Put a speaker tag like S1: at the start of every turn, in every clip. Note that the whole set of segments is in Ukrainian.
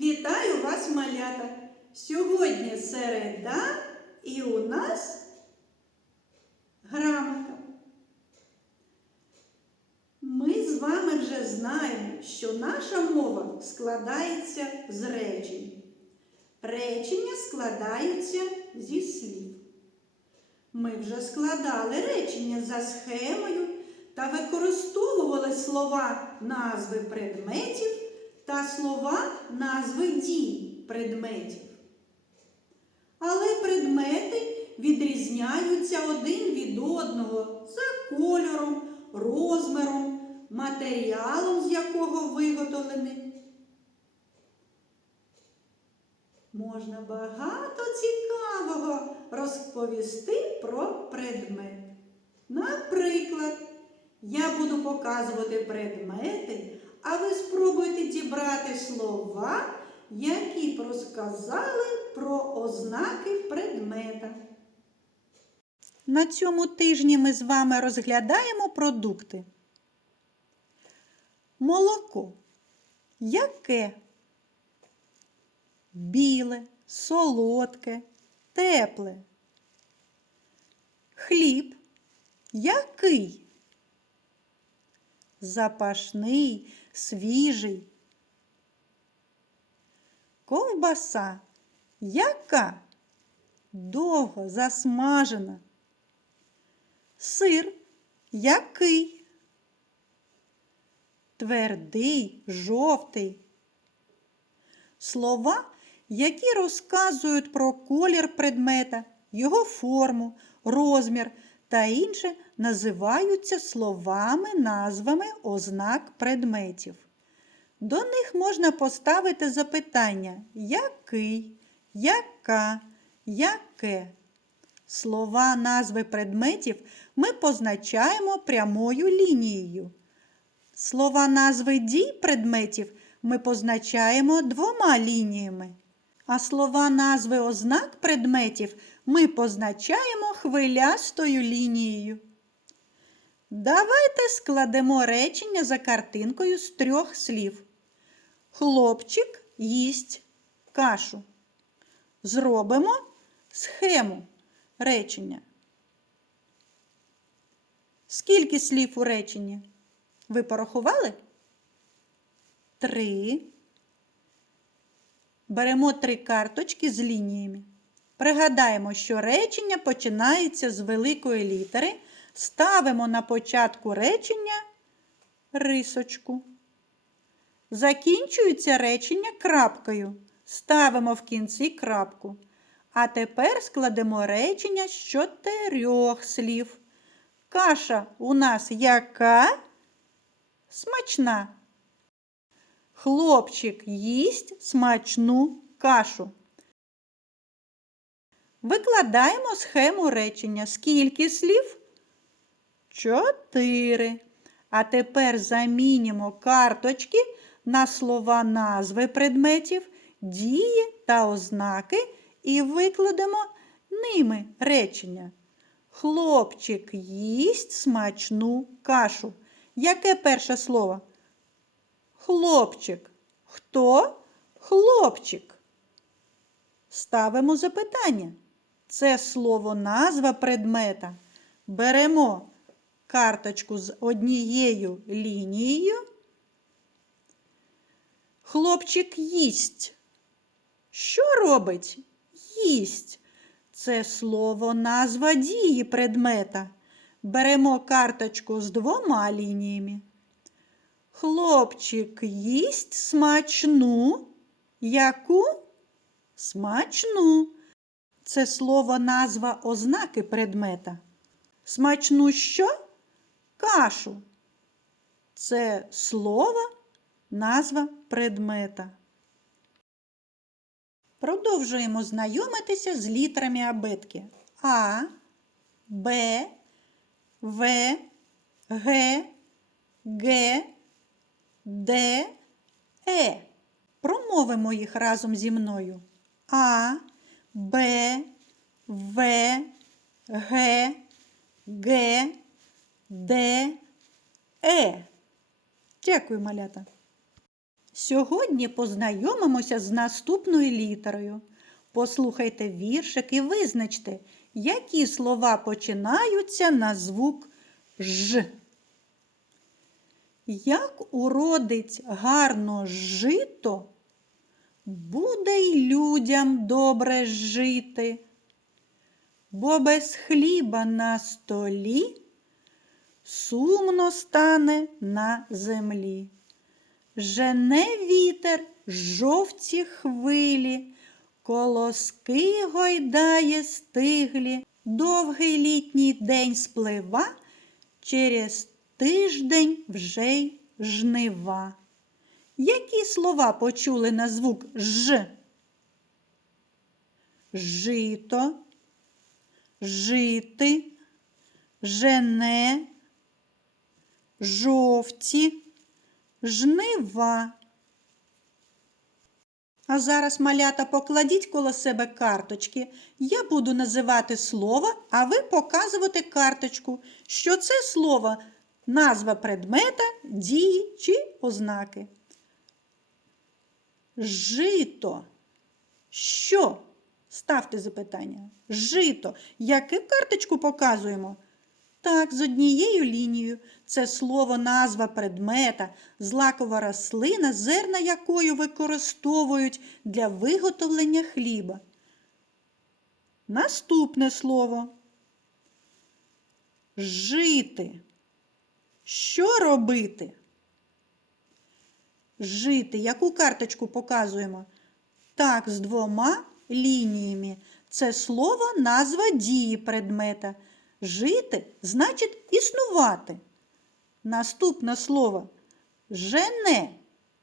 S1: Вітаю вас, малята! Сьогодні середа і у нас грамота. Ми з вами вже знаємо, що наша мова складається з речень. Речення складаються зі слів. Ми вже складали речення за схемою та використовували слова назви предметів та слова назви дій предметів. Але предмети відрізняються один від одного за кольором, розміром, матеріалом, з якого виготовлений. Можна багато цікавого розповісти про предмет. Наприклад, я буду показувати предмети, а ви спробуйте дібрати слова, які б розказали про ознаки предмета. На цьому тижні ми з вами розглядаємо продукти. Молоко. Яке? Біле, солодке, тепле. Хліб. Який? Запашний, свіжий. Ковбаса. Яка? Довго засмажена. Сир. Який? Твердий, жовтий. Слова, які розказують про колір предмета, його форму, розмір та інше, називаються словами, назвами ознак предметів. До них можна поставити запитання який, яка, яке. Слова назви предметів ми позначаємо прямою лінією. Слова назви дій предметів ми позначаємо двома лініями. А слова назви ознак предметів ми позначаємо хвилястою лінією. Давайте складемо речення за картинкою з трьох слів. Хлопчик їсть кашу. Зробимо схему речення. Скільки слів у реченні? Ви порахували? Три. Беремо три карточки з лініями. Пригадаємо, що речення починається з великої літери. Ставимо на початку речення рисочку. Закінчується речення крапкою. Ставимо в кінці крапку. А тепер складемо речення з чотирьох слів. Каша у нас яка? Смачна. Хлопчик їсть смачну кашу. Викладаємо схему речення. Скільки слів? Чотири. А тепер замінимо карточки на слова назви предметів, дії та ознаки і викладемо ними речення. Хлопчик їсть смачну кашу. Яке перше слово? Хлопчик. Хто? Хлопчик. Ставимо запитання. Це слово назва предмета. Беремо карточку з однією лінією. Хлопчик їсть. Що робить? Їсть. Це слово назва дії предмета. Беремо карточку з двома лініями. Хлопчик їсть смачну. Яку? Смачну. Це слово назва ознаки предмета. Смачну що? Кашу. Це слово назва предмета. Продовжуємо знайомитися з літерами абетки. А, Б, В, Г, Г, Д, Е. Промовимо їх разом зі мною. А, Б, В, Г, Г, Д, Е. Дякую, малята. Сьогодні познайомимося з наступною літерою. Послухайте віршик і визначте, які слова починаються на звук Ж. Як уродить гарно жито, буде й людям добре жити, бо без хліба на столі сумно стане на землі. Жене вітер жовті хвилі, колоски гойдає стиглі, довгий літній день сплива, через тиждень вже й жнива. Які слова почули на звук Ж? Жито, жити, жене, жовті, жнива. А зараз, малята, покладіть коло себе карточки. Я буду називати слово, а ви показувати карточку, що це слово назва предмета, дії чи ознаки. Жито. Що? Ставте запитання. Жито. Яку карточку показуємо? Так, з однією лінією. Це слово назва предмета, злакова рослина, зерна якою використовують для виготовлення хліба. Наступне слово. Жити. Що робити? Жити. Яку карточку показуємо? Так, з двома лініями. Це слово назва дії предмета. Жити значить існувати. Наступне слово жене.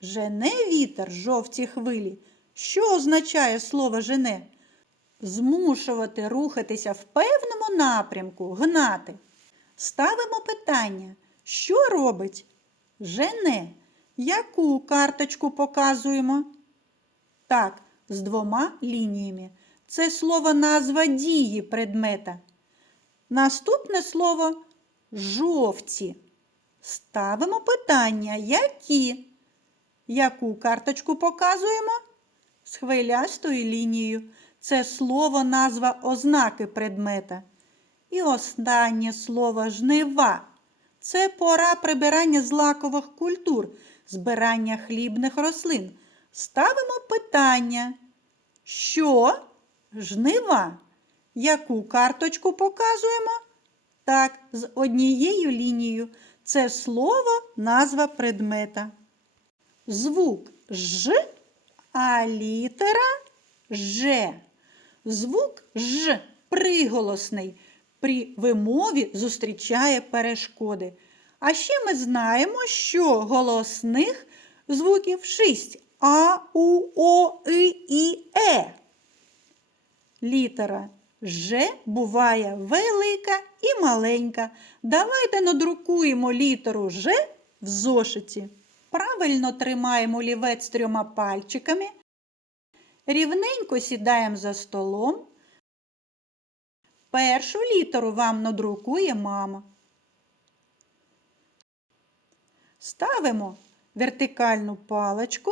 S1: Жене вітер жовті хвилі. Що означає слово жене? Змушувати рухатися в певному напрямку, гнати. Ставимо питання, що робить жене? Яку карточку показуємо? Так, з двома лініями. Це слово назва дії предмета. Наступне слово жовті. Ставимо питання, які? Яку карточку показуємо? З хвилястою лінією. Це слово назва ознаки предмета. І останнє слово жнива. Це пора прибирання злакових культур, збирання хлібних рослин. Ставимо питання. Що? Жнива. Яку карточку показуємо? Так, з однією лінією. Це слово назва предмета. Звук Ж, а літера Ж. Звук Ж приголосний. При вимові зустрічає перешкоди. А ще ми знаємо, що голосних звуків шість А, У, О, И, І, Е. Літера Ж буває велика і маленька. Давайте надрукуємо літеру Ж в зошиті. Правильно тримаємо лівець трьома пальчиками. Рівненько сідаємо за столом. Першу літеру вам надрукує мама. Ставимо вертикальну паличку,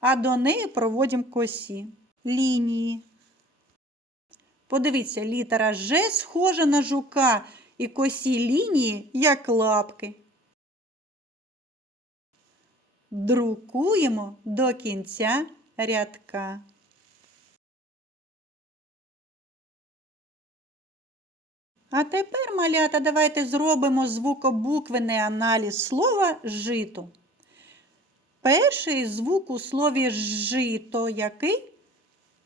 S1: а до неї проводимо косі лінії. Подивіться, літера Ж схожа на жука і косі лінії, як лапки. Друкуємо до кінця рядка. А тепер, малята, давайте зробимо звукобуквений аналіз слова жито. Перший звук у слові жито який?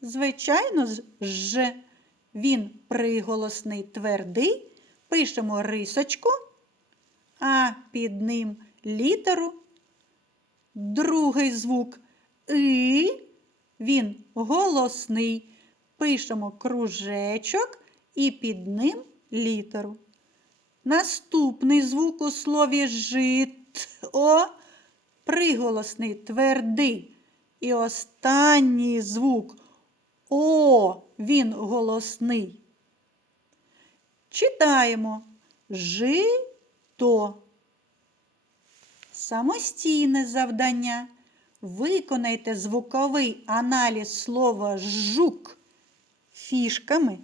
S1: Звичайно, ж. Він приголосний твердий. Пишемо рисочку, а під ним літеру. Другий звук И. Він голосний. Пишемо кружечок і під ним літеру. Наступний звук у слові жито приголосний твердий. І останній звук О, він голосний. Читаємо жито. Самостійне завдання. Виконайте звуковий аналіз слова жук фішками.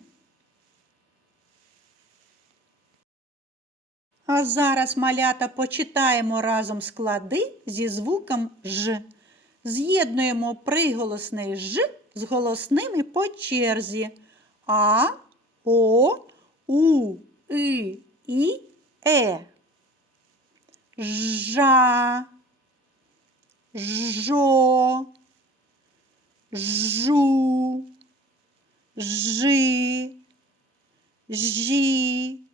S1: А зараз, малята, почитаємо разом склади зі звуком Ж. З'єднуємо приголосний Ж з голосними по черзі. А, О, У, И, І, Е. Жа, жо, жу, жи, жі,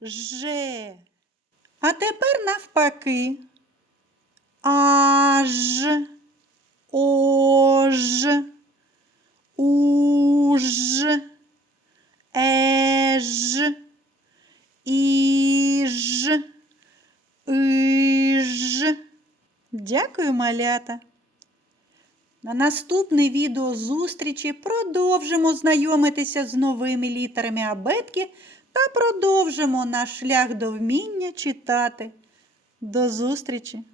S1: же. А тепер навпаки. Аж, ож, уж, еж, іж, иж. Дякую, малята. На наступне відео зустрічі продовжимо знайомитися з новими літерами абетки та продовжимо наш шлях до вміння читати. До зустрічі!